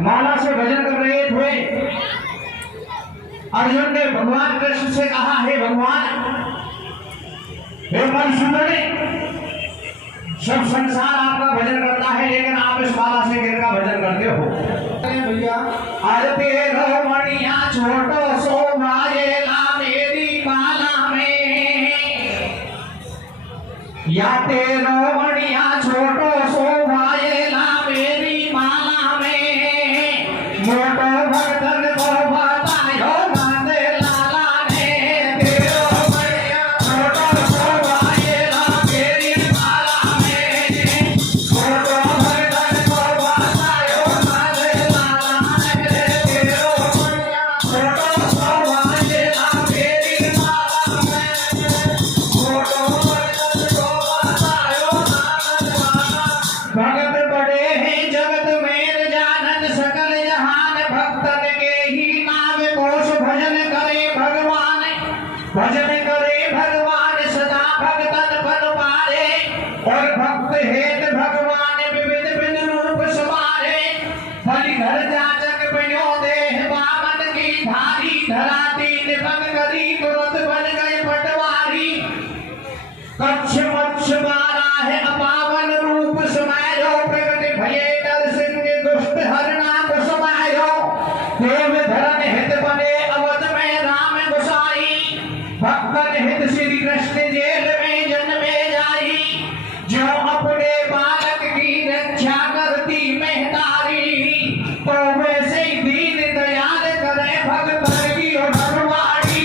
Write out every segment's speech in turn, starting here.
माला से भजन कर रहे थे। अर्जुन ने भगवान कृष्ण से कहा, हे भगवान, हे मधुसूदन, सब संसार आपका भजन करता है, लेकिन आप इस माला से किसका भजन करते हो? भैया आरती रोमणिया छोटो सो मारेला मेरी माला में, या तेरो मणिया छोटो सो मारेला मेरी माला में, मोटो भक्तन को बतायो माते लाला ने, तेरो मणिया छोटो सो मारेला मेरी माला में, मोटो भक्तन को बतायो माते लाला ने, तेरो मणिया छोटो सो मारेला मेरी माला में, मोटो भक्तन को बतायो माते लाला। भगत बड़े हैं जगत में जानन सकल जहान, भक्तन के ही नाम कोश भजन करे भगवान, भजन करे भगवान सदा भक्तन बन पारे, और भक्त हेत भगवान विविध विध रूप समारे, बलिधर जाचक बनो देह बामन की धारी, धरा तीन पग करी तुरंत बन गए पटवारी, कच्छ मच्छ मारा है अपावन रूप समायो, प्रगट भये कर सिंह दुष्ट हरणा को समायो, देव धरन हित बने अवध में राम गोसाई, भक्तन हित श्री कृष्ण जेल में जन्मे जाई, जो अपने बालक की रक्षा करती महतारी, तो वैसे ही दीन दयाल करे भगतन की भगवानी।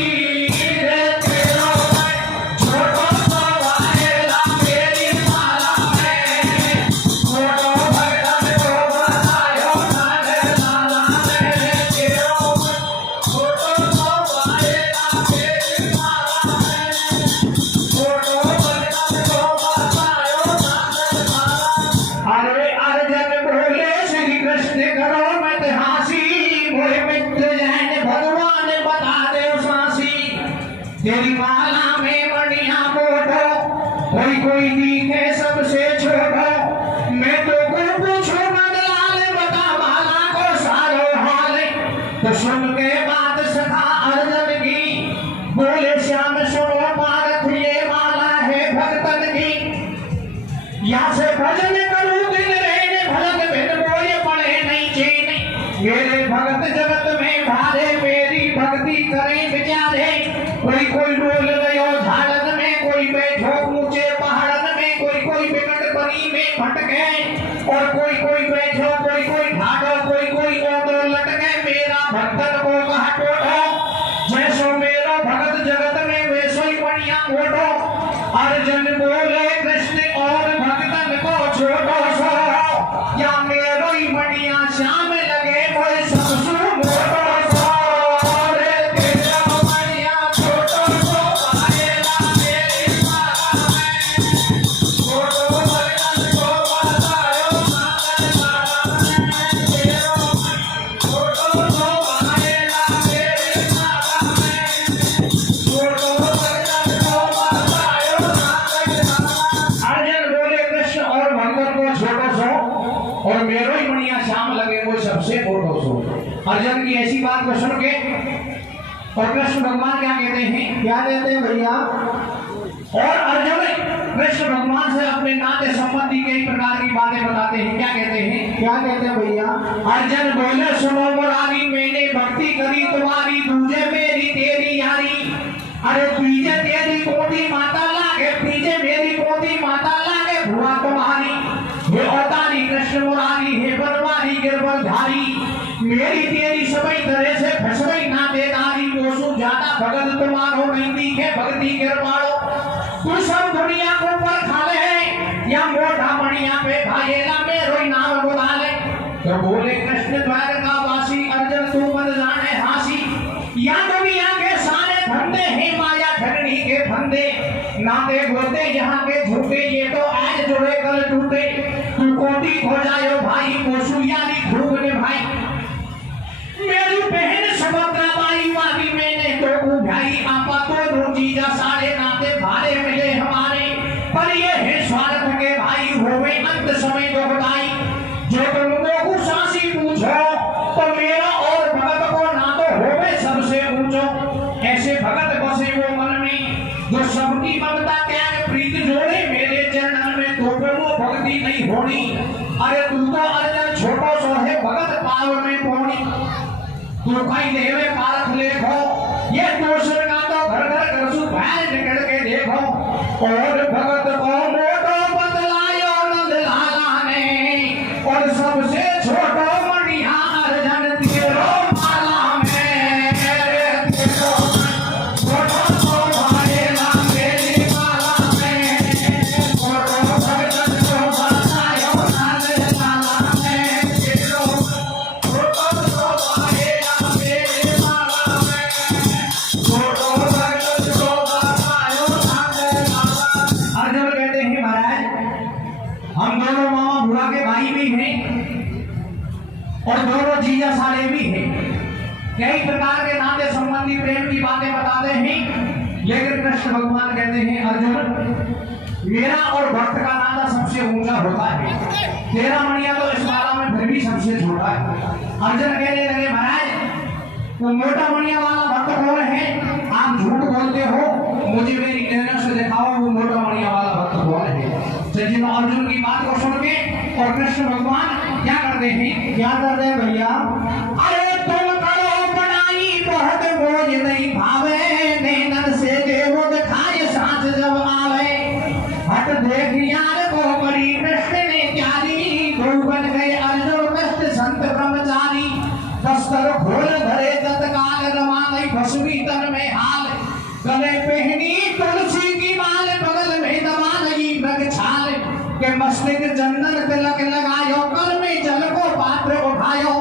अरे अर्जुन बोले श्री कृष्ण करो मत हासी, मोहे मित्र जैन भगवान बता दे सासी, तेरी माला में मणिया मोटो, कोई कोई दिखे सबसे छोटो, मैं तो को पूछो बदलाल बता माला को सारो हाल, तो सुन के बात सखा अर्जुन की, बोले श्याम सुनो पारथ ये माला है भक्तन की, यहाँ से भजन करूं दिन रहने भगत बिन बोले पड़े नहीं चैन, मेरे भगत जगत में भारे मेरी भक्ति करें बेचारे, कोई कोई डोल गयो झाड़न में, कोई बैठो ऊंचे पहाड़न में, कोई कोई विकट बनी में भटके, और कोई कोई बैठो कोई कोई ढाडो, कोई कोई ओदो लटके, मेरा भक्तन को कहा टोटो, जैसो मेरा भगत जगत में वैसो ही बढ़िया मोटो। अर्जुन बोले कृष्ण और भक्तन को छोटो सो, या मेरो ही बढ़िया श्याम लगे कोई सबसु मोटो सो, रे तेरा बढ़िया छोटो सो आएला मेरी माला में, छोटो भक्तन को बतायो माते लाला में, तेरो छोटो सो आएला मेरी माला में, छोटो भक्तन को बतायो माते लाला। अर्जुन बोले कृष्ण और भक्तन को छोटो सो, और मेरो ही मणिया श्याम लगे वो सबसे मोटो सो। अर्जुन की ऐसी बात को सुन के और कृष्ण भगवान क्या कहते हैं? क्या कहते हैं भैया? और अर्जुन कृष्ण भगवान से अपने नाते संबंधी कई प्रकार की बातें बताते हैं। क्या कहते हैं? क्या कहते हैं भैया? अर्जुन बोले सुनो मुरारी, मैंने भक्ति करी तुम्हारी, दूजे मेरी तेरी यारी, अरे पीछे तेरी कोटी माता लागे, पीछे मेरी कोटी माता लागे, भुआ तुम्हारी हे अवतारी कृष्ण मुरारी, हे बनवारी गिरवरधारी, मेरी तेरी सबई तरह से फसवई ना देदारी, मोसु ज्यादा भगत तुम्हारो नहीं दिखे भक्ति गिरवाड़ो, तू सब दुनिया को पर खा ले, या मोटा मणिया पे भाईला मेरो ही नाम बुला ले। तो बोले कृष्ण द्वारका वासी, अर्जुन तू मन जाने हासी, या दुनिया के सारे धंधे हैं माया ठगनी के फंदे, नाते गोते यहाँ के झूठे, ये तो आज जुड़े कल टूटे, तू कोटी खो जायो भाई, मोसु यानी खूब ने भाई, मेरी बहन सुभद्रा बाई वाली मैंने तो उठाई, आपा तो रोजी जा सारे नाते भारे मिले हमारे, पर ये है स्वार्थ के भाई होवे अंत समय जो बताई, जो तुमको कुछ सांसी पूछो तू कहीं लेवे कारक लेखो ये दूसरे का तो घर घर कर सु बाहर निकल के देखो और भगत को मोटो बदलायो नंद लाला ने और सबसे छोटो मणिया अर्जन तेरो माला में तेरो छोटो को भाई नाम मेरी माला में छोटो भगत को बदलायो नंद लाला में तेरो छोटो को भाई नाम मेरी माला में छोटो भगत को बदलायो नंद लाला। अर्जुन कहते हैं महाराज हम दोनों मामा बुआ के भाई भी हैं और दोनों जीजा साले भी हैं। कई प्रकार के नाते संबंधी प्रेम की बातें बताते हैं, लेकिन कृष्ण भगवान कहते हैं अर्जुन मेरा और भक्त का नाता सबसे ऊंचा होता है, तेरा मणिया तो इस माला में फिर भी सबसे छोटा है। अर्जुन कहने लगे महाराज वो मोटा मणिया वाला भक्त कौन है? आप झूठ बोलते हो, मुझे मेरी नजरों से दिखाओ वो मोटा मणिया वाला भक्त कौन है। सज्जनों अर्जुन की बात को सुन के और कृष्ण भगवान क्या करते हैं? क्या करते हैं भैया? अरे तुम करो बनाई बहुत बोझ नहीं भावे, नैनन से देवो दिखाए सांस जब आवे। हट देख यार को बड़ी कृष्ण ने त्यारी, गुरु बन गए अर्जुन कष्ट संत ब्रह्मचारी। दस्तर खोल धरे तत्काल रमा गई भस्मी तन में हाल, गले पहनी तुलसी की माल बगल में दबा लगी मृग छाल। के मस्तक चंदन तिलक लगायो, कर में जल को पात्र उठायो।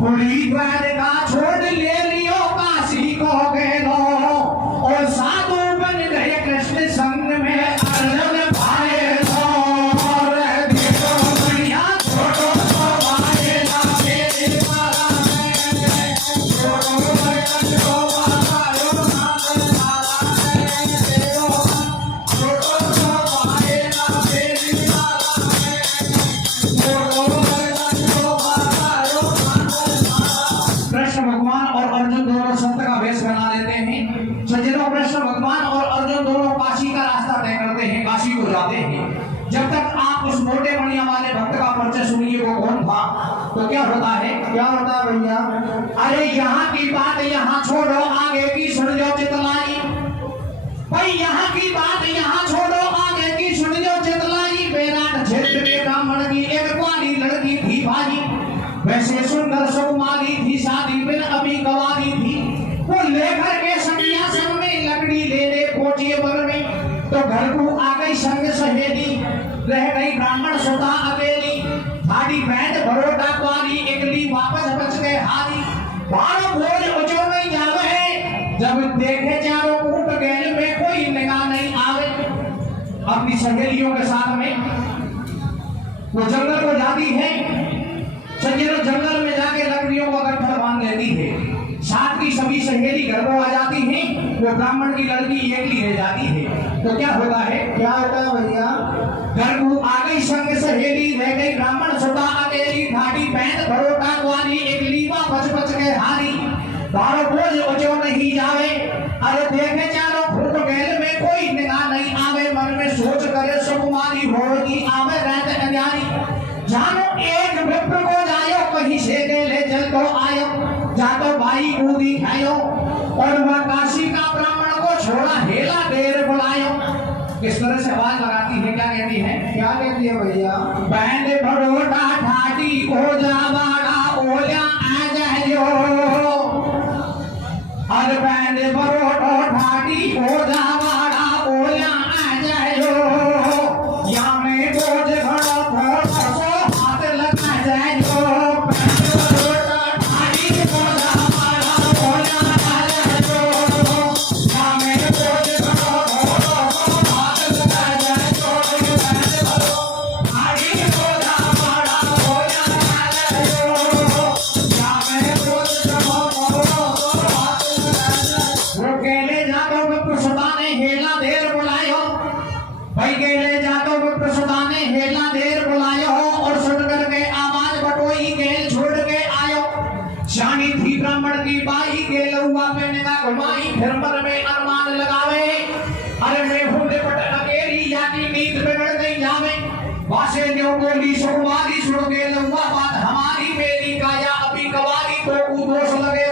पुरी द्वारका छोड़ ले लियो, काशी को गए लो और साधु बन गए कृष्ण संग में अर्जुन भाई लो। और देखो बढ़िया छोटो तो भाई ना मेरी माला में, छोटो भगत को बदलायो नंद लाला में तेरो, छोटो तो भाई ना मेरी माला में, छोटो भगत को बदलायो नंद लाला। कृष्ण भगवान और अर्जुन दोनों संत का वेश बना लेते हैं। सज्जनों कृष्ण भगवान और अर्जुन दोनों काशी का रास्ता तय करते हैं, काशी को जाते हैं। जब तक आप उस मोटे मणिया वाले भक्त का परिचय सुनिए वो कौन था, तो क्या होता है? क्या होता है भैया? अरे यहाँ की बात यहाँ छोड़ो, आगे की सुन जो चितलाई। भाई यहाँ की बात यहाँ छोड़ो, आगे की सुन जो चितलाई। बेराट क्षेत्र के ब्राह्मण की एक कुआरी लड़की थी भाई, वैसे सुंदर सुकुमारी थी, शादी बिन अभी गवारी थी। वो लेकर के संन्यासन में लकड़ी लेने पहुंची वन में, तो घर को आ गई संग सहेली। रह गई ब्राह्मण सुधा अकेली, भाड़ी बैंड भरोटा कुआरी एकली वापस बच गए हारी। बारो भोज उचो नहीं जावे, जब देखे चारों ऊंट गैल में कोई निगाह नहीं आवे। अपनी सहेलियों के साथ में वो जंगल को जाती है। सज्जनों जंगल में जाके लकड़ियों को गट्ठर बांध लेती है, साथ की सभी सहेली घर को आ जाती हैं, वो ब्राह्मण की लड़की एकली रह जाती है। तो क्या होता है? क्या होता है भैया? घर को आ गई संग सहेली, रह गई ब्राह्मण सुधा अकेली। घाटी बैंड भरोटा कुआरी एकली वापस बच गए हारी। बारो बोझ उचो नहीं जावे, अरे देखे चारों फूट गैल में कोई निगाह नहीं आवे। मन में सोच करे सुकुमारी होगी आवे रहते अज्ञानी। जानो एक विप्र को जायो, कहीं से ले जल तो आयो। जातो भाई को दिखायो और वह काशी का ब्राह्मण को छोड़ा हेला देर बुलायो। किस तरह से आवाज लगाती है, क्या कहती है? क्या कहती है भैया? बैंड भरोटा ठाटी ओ जावाड़ा ओल्या आ जायो। और बैंड भरोटा ठाटी ओ जावाड़ा ओल्या आ जायो। या में बोझ घड़ो थोड़ा सो हाथ लगा जायो। फिर मन में अनुमान लगावे, अरे मैं हूँ निपट अकेली यानी नींद बिगड़ नहीं जावे। वासे न्यों बोली सुकुमारी सुन के लौवा बात हमारी, मेरी काया अभी गवारी तो दोष लगे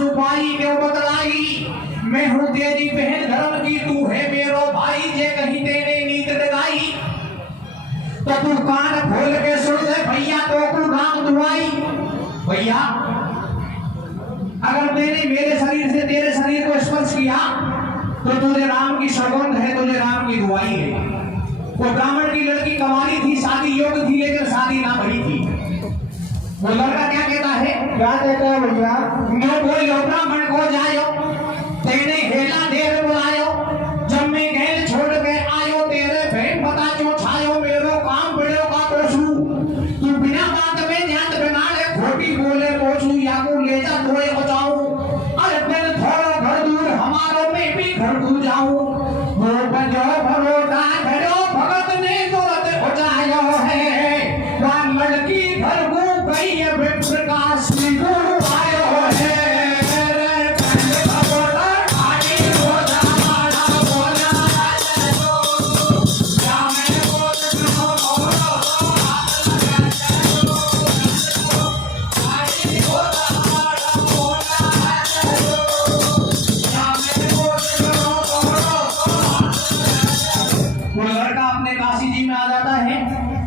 आंसू पाई क्यों बतलाई, मैं हूँ तेरी बहन धर्म की, तू है मेरो भाई, जे कहीं तेने नीत लगाई तो तू कान खोल के सुन ले भैया, तो तू राम दुआई। भैया अगर मैंने मेरे शरीर से तेरे शरीर को स्पर्श किया तो तुझे राम की सौगंध है, तुझे राम की दुआई है। वो ब्राह्मण की लड़की कमारी थी, शादी योग्य थी, लेकिन शादी ना भई थी। वो लड़का क्या कहता है, क्या कहता है भैया? मैं बोलो ब्राह्मण को जायो, तेने हेला देर बुलायो, जब मैं गैल छोड़ के आयो, तेरे बहन पता क्यों छायो, मेरो काम बिड़ो का पोछू, तू बिना बात में ध्यान बना ले, खोटी बोले पोछू, या को ले जा तोड़े बचाऊं, अरे फिर थोड़ा घर दूर हमारो, मैं भी घर दूर जाऊं, वो बजो भरोटा घरो, भगत ने तुरंत बचायो है, वहां लड़की घर को गई है, विप्रकाश आयो है।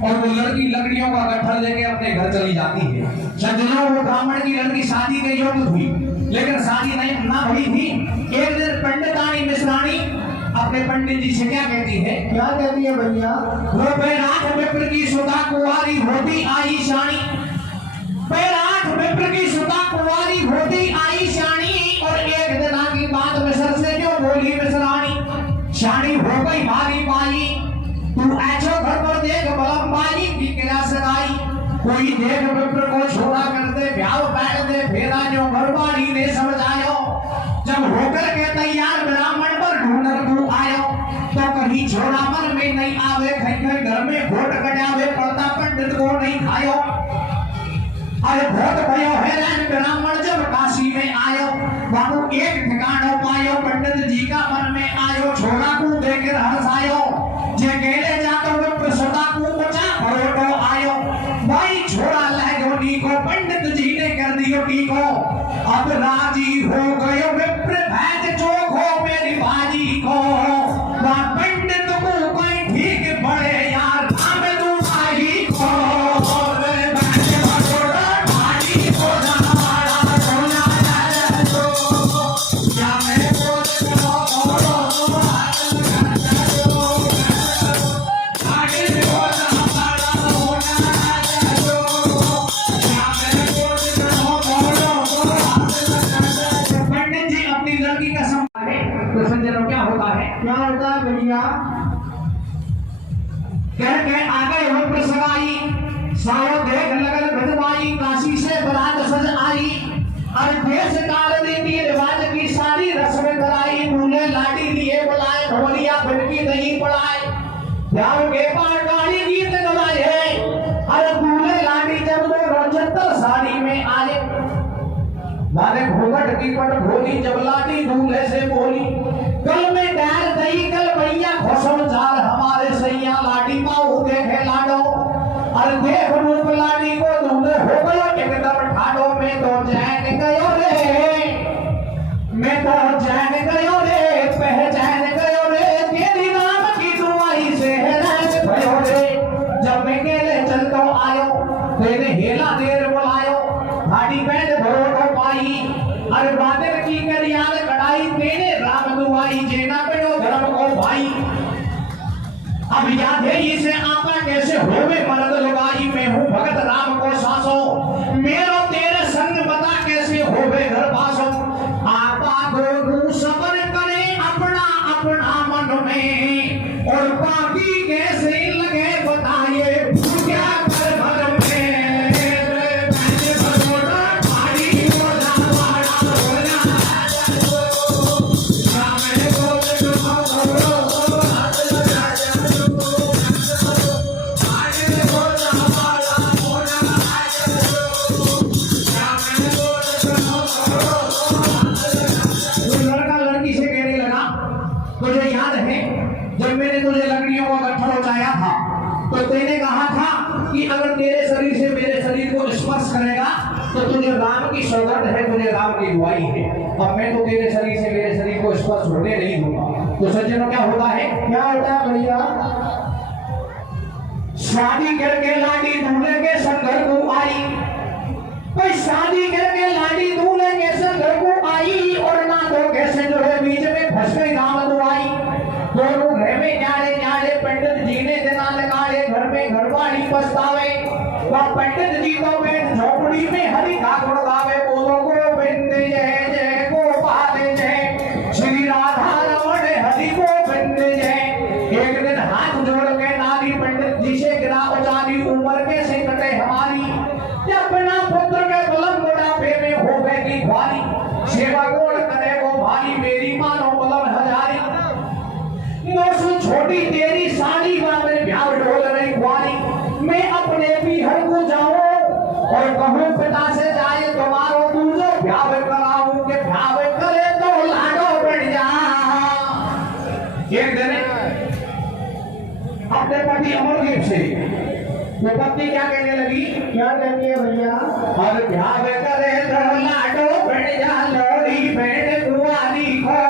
और वो लड़की लकड़ियों का गट्ठर लेके अपने घर चली जाती है। सज्जनों, वो ब्राह्मण की लड़की शादी के योग्य हुई, लेकिन शादी नहीं ना हुई थी। एक दिन पंडितानी मिश्रानी अपने पंडित जी से क्या कहती है? क्या कहती है भैया? वो बैराठ विप्र की सुता कुंवारी होती आई शानी, बैराठ विप्र की सुता कुंवारी होती आई शानी, और एक दिन की बात मिश्र से जो बोली मिश्रानी, शानी हो गई भारी पाई, तू ऐसो घर पर देख बलम पाई की क्या सगाई, कोई देख विप्र को छोड़ा कर दे, ब्याह बैठ दे, फेरा जो घरवाली ने समझायो, जब होकर के तैयार ब्राह्मण पर ढूंढर तू आयो, तो कहीं छोड़ा मन में नहीं आवे, कहीं घर में घोट कटावे, पड़ता पंडित को नहीं खायो, अरे बहुत भयो हैरान ब्राह्मण जब काशी में आयो, बाबू एक ठिकानो पायो, पंडित जी का मन में आयो, छोड़ा को देकर हंसायो, जे गेले जातो विप्र सदा को बचा भरोटो आयो, भाई छोड़ा लगो नीको, पंडित जी ने कर दियो टीको, अब राजी हो गयो विप्र भैज चोखो मेरी बाजी को, वहाँ पंडित को कोई ठीक पड़े यार, नाम तू आई को, क्या होता है? क्या होता है भैया? कह के आ गए विप्र सगाई, सायो देख लगल भिजवाई, काशी से बरात सज आई, और देश काल रीति रिवाज की सारी रस्में कराई, दूल्हे लाडी लिए बुलाए, ढोलिया फिरकी नहीं पड़ाए, प्यार के पार गाड़ी गीत गवाए, अरे दूल्हे लाडी जब वो रजत साड़ी में आए, माने घूंघट की पट भोली, जब लाडी दूल्हे से बोली, कल में डाल दई कल भैया घोषण जार हमारे सैया, लाडी माऊ देखे लाडो, अरे देख रूप लाडी को दूल्हे हो गयो एकदम ठाडो, मैं तो जान गयो रे, मैं तो जान गयो रे, पहचान गयो रे, तेरी नाम की दुआई से हैरान भयो रे, जब मैं गेले चलतो आयो, तेरे हेला देर बुलायो, भाड़ी बैंड भरोटो पाई, अरे बादल की करियाल कड़ाई, तेरे राम दुआई, जेना पेड़ो धर्म को भाई, अब याद है इसे आपा कैसे होवे मर्द लुगाई, मैं हूँ भगत राम को सासो, मेरो तेरे संग बता कैसे होवे घर पासो, आपा दो सबर करे अपना अपना मन में, और बाकी कैसे लगे बताइए, क्या कर भर में तुझे याद है जब मैंने तुझे लकड़ियों का गट्ठर उठाया था, तो तेने कहा था कि अगर तेरे शरीर से मेरे शरीर को स्पर्श करेगा तो तुझे राम की सौगंध है, तुझे राम की दुआई है। अब मैं तो तेरे शरीर से मेरे शरीर को स्पर्श होने नहीं दूंगा। तो सज्जनों क्या होता है? क्या होता है भैया? शादी करके लाडी दूल्हे के संग घर को आई, कोई शादी करके लाडी दूल्हे के संग घर को आई, और ना तो कैसे जो है बीच में फंस गई राम दुआई। दोनों घर में न्यारे न्यारे पंडित जी ने जना लगाए, घर में घरवाली पछतावे। वह पंडित जी तो बैठ झोपड़ी में हरि का गुण गावे, बोलो गोविंद जय जय गोपाल जय, श्री राधा रमण हरि गोविंद जय। एक दिन हाथ जोड़ के नारी पंडित जी से गिरा उचारी, उम्र के से कटे हमारी, जब बिना पुत्र के बलम बुढ़ापे में हो गई भारी, सेवा गोड़ करे वो भारी, मेरी मानो बलम हजारी। नौसू छोटी तेरी साड़ी में ब्याह डोल रही कुआरी, मैं अपने भी हर को जाऊं और कहूं पिता से जाए तुम्हारो दूजो ब्याह कराऊं, के ब्याह करे तो लाडो बढ़ जा। एक दिन अपने पति अमरदीप से वो पत्नी क्या कहने लगी? क्या कहती है भैया? और ब्याह करे तो लाडो बढ़ जा, लोरी बैठ कुआरी को,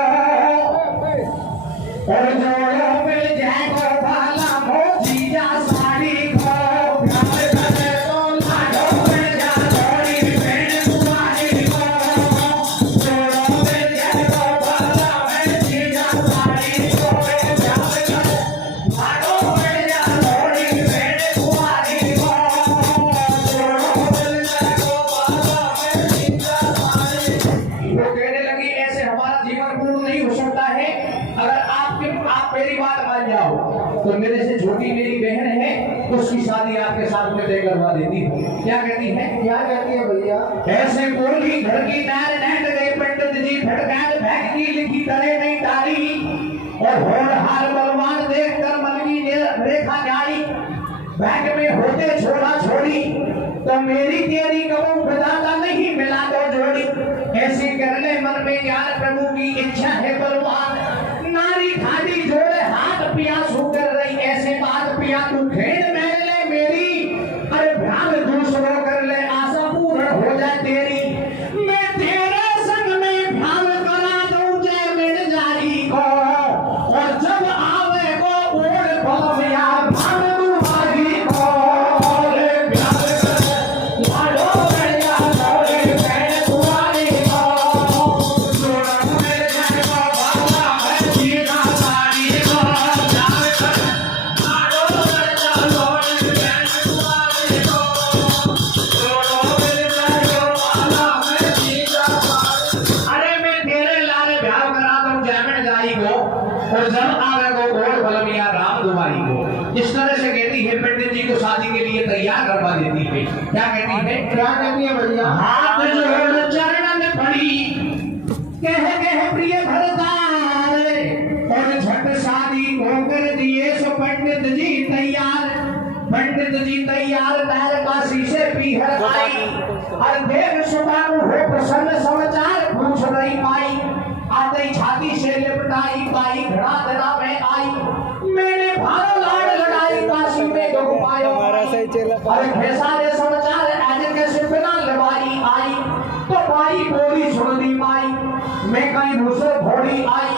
और जोड़ों में जाए को भाला मोची जा साड़ी को, ब्याह करे तो लाडो बढ़ जा, लोरी बैठ कुआरी को, जोड़ों में जाए को भाला मोची जा साड़ी को, ब्याह करे लाडो बढ़ जा, लोरी बैठ कुआरी को, जोड़ों में जाए को भाला मोची जा साड़ी को। वो कहने लगी ऐसे हमारा जीवन पूर्ण नहीं हो सकता है, अगर आप मेरी बात मान जाओ तो मेरे से छोटी मेरी बहन है, उसकी शादी आपके साथ में तय करवा देती हूँ। क्या कहती है? क्या कहती है भैया? ऐसे बोली घर की नार नैट गए पंडित जी, फटकार फेंक की लिखी करे नहीं तारी, और होनहार बलवान देख कर मन की रेखा जारी, बैंक में होते छोड़ा छोड़ी, तो मेरी तेरी कबू पिता का नहीं मिला तो जोड़ी, ऐसी कर ले मन में यार प्रभु की इच्छा है बलवान, नारी खाली जोड़े हाथ पिया सू कर रही, ऐसे बात पिया तू खेड़ में ले मेरी, अरे भ्राम दूसरों कर ले आशा पूर्ण हो जाए तेरी, मैं तेरे संग में भ्राम करा दूं जय मिल जारी को, और जब आवे को ओढ़ बलम या भाग दुआरी को, रे प्यार करे लाडो बढ़िया लोरी बैठ कुआरी को, जोड़ में जाए को भाला है जीना साड़ी को, प्यार करे लाडो बढ़िया लोरी बैठ कुआरी को, जोड़ में जाए को भाला है जीना साड़ी। अरे मैं तेरे लारे ब्याह करा दूं जयमन जाई को, और जब आवे को और बलमिया राम दुआरी को। इस तरह से कहती है पंडित जी को शादी के लिए तैयार करवा देती है। क्या कहती है? क्या कहती है भैया? हाथ जोड़ चरण में पड़ी, कह प्रिय भरतार, और झट शादी को कर दिए सो पंडित जी तैयार। पंडित जी तैयार पैर काशी से पीहर आई, हर देव सुबानु हो प्रसन्न समाचार पूछ रही माई, आते ही छाती से लिपटाई पाई घड़ा धरा में आई, मैंने भारो लाड लड़ाई काशी में दुख पायो, अरे भेसारे समाचार आज कैसे बिना लड़ाई आई, तो माई बोली सुन दी माई, मैं कहीं दूसरे घोड़ी आई,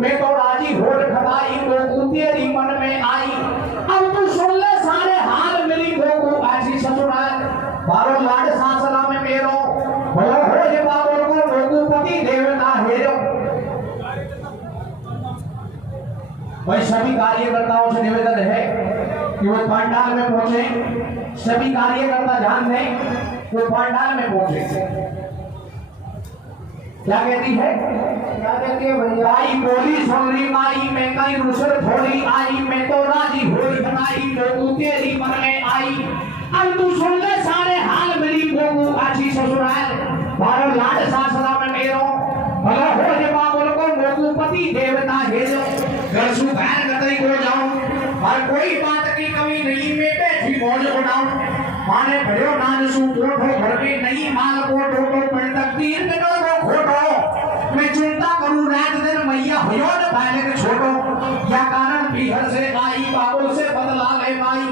मैं तो राजी घोड़ खटाई, वो तेरी मन में आई, अब तू सुन ले सारे हाल मिली गोगू ऐसी ससुराल, भारो लाड सासरा में मेरो, भला हो जे बाबों को रघुपति देवता हेरो। भाई सभी कार्यकर्ताओं से निवेदन है कि वो पांडाल में पहुंचे, सभी कार्यकर्ता ध्यान दें, वो पांडाल में पहुंचे। क्या कहती है? क्या कहती है भैया? आई बोली सुन रही माई, मैं कहीं दूसरे थोड़ी आई, मैं तो राजी होली बनाई, गोगू तेरी मन में आई, अब तू सुन ले सारे हाल मिली गोगू अच्छी ससुराल, भारो लाड सासरा में मेरो, भला हो जे बाबुल को रघुपति देवता हेरो, घर सु बाहर गतई हो जाऊं, हर कोई बात की कमी नहीं, मैं बैठी मौज उड़ाऊं, माने भरो नान सु कोठो घर में नहीं माल कोठो तो पण तक तीर निकल गो खोटो, मैं चिंता करूं रात दिन मैया भयो न पाले के छोटो, या कारण पीहर से आई बाबुल से बदला ले माई,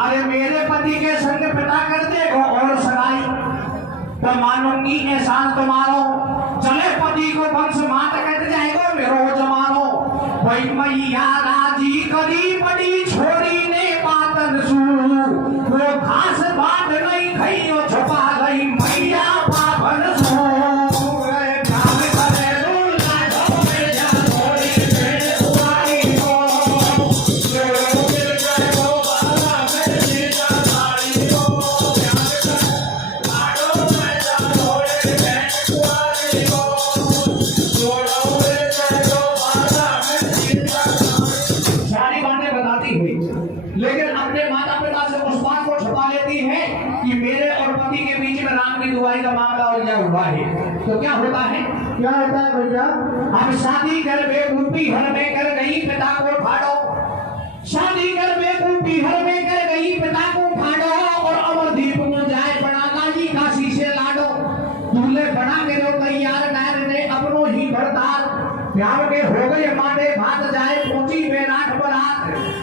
अरे मेरे पति के संग पिता कर देगा और सगाई तो मानूंगी एहसान तुम्हारो, चले पति को वंश मात कट जाएगा मेरो जमानो। भाई मैया राजी करी बड़ी छोरी ने बातन सू, वो घास बात नहीं खई और छुपा गई मैया पापन सू। लेकिन अपने माता पिता से उस बात को छुपा लेती है कि मेरे और पति के बीच में राम की दुआई का मामला और क्या हुआ है। तो क्या होता है भैया? अब शादी कर बेकूफी हर में कर गई पिता को फाड़ो, शादी कर बेकूफी हर में कर गई पिता को फाड़ो, और अमरदीप को जाए बड़ा लाजी काशी से लाडो। दूल्हे बना के लो तैयार नार ने अपनों ही भरताल, प्यार के हो गए माने भात जाए पहुंची बेराट बरात।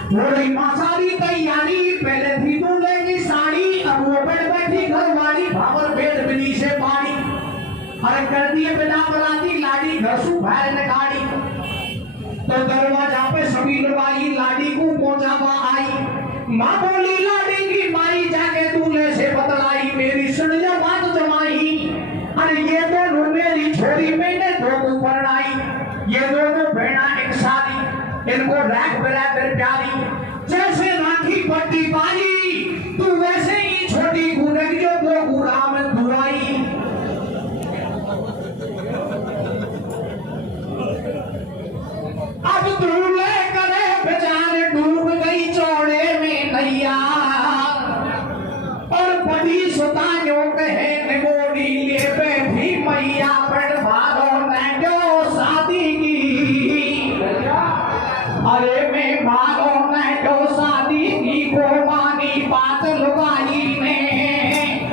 हो रही मासारी तैयारी पहले थी दूल्हे की साड़ी, अब वो बैठी घरवाली भावर पेट बिनी से पानी। अरे कर दिए बिना बराती लाडी घसू भैर ने गाड़ी, तो दरवाजा पे सभी लुगाई लाडी को पहुंचावा आई। माँ बोली लाडी की माई जाके दूल्हे से बतलाई, मेरी सुन जा बात जमाई। अरे ये दोनों मेरी छोरी मैंने दो को परनाई, ये दोनों बहना एक साली, इनको रैक बराबर प्यारी। जैसे राखी पट्टी बाजी तू वैसे ही छोटी गुनक जो दो गुड़ा में दुराई। अब दूल्हे करे बेचारे डूब गई चौड़े में नैया, और बड़ी सुतानियों कहे निगोड़ी ले बैठी मैया पर भारो नैडो शादी की। अरे मैं भारो नैडो शादी की को मानी बात लुगाई ने,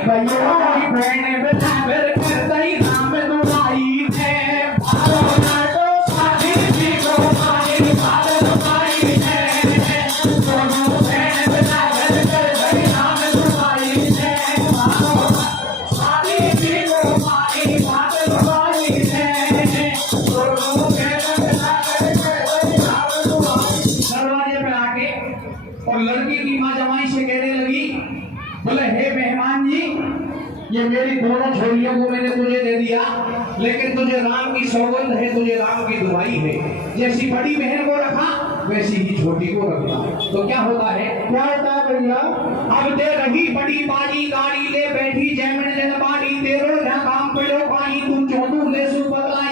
बहन बेटा फिर कर दई राम दुआई ने। भारो नैडो शादी की को मानी बात लुगाई ने, दोनों बहन बेटा फिर कर दई राम दुआई ने। भारो शादी की को मानी बात लुगाई ने, दोनों बहन बेटा फिर कर दई राम दुआई। दरवाजे पे आके और लड़की की माँ जमाई से कहने लगी, बोले हे मेहमान जी, ये मेरी दोनों छोरियों को मैंने तुझे दे दिया, लेकिन तुझे राम की सौगंध है, तुझे राम की दुआई है। जैसी बड़ी बहन को रखा वैसी ही छोटी को रखना। तो क्या होता है भैया? अब दे रही बड़ी बाजी गाड़ी ले बैठी जैमन जन बाड़ी तेरो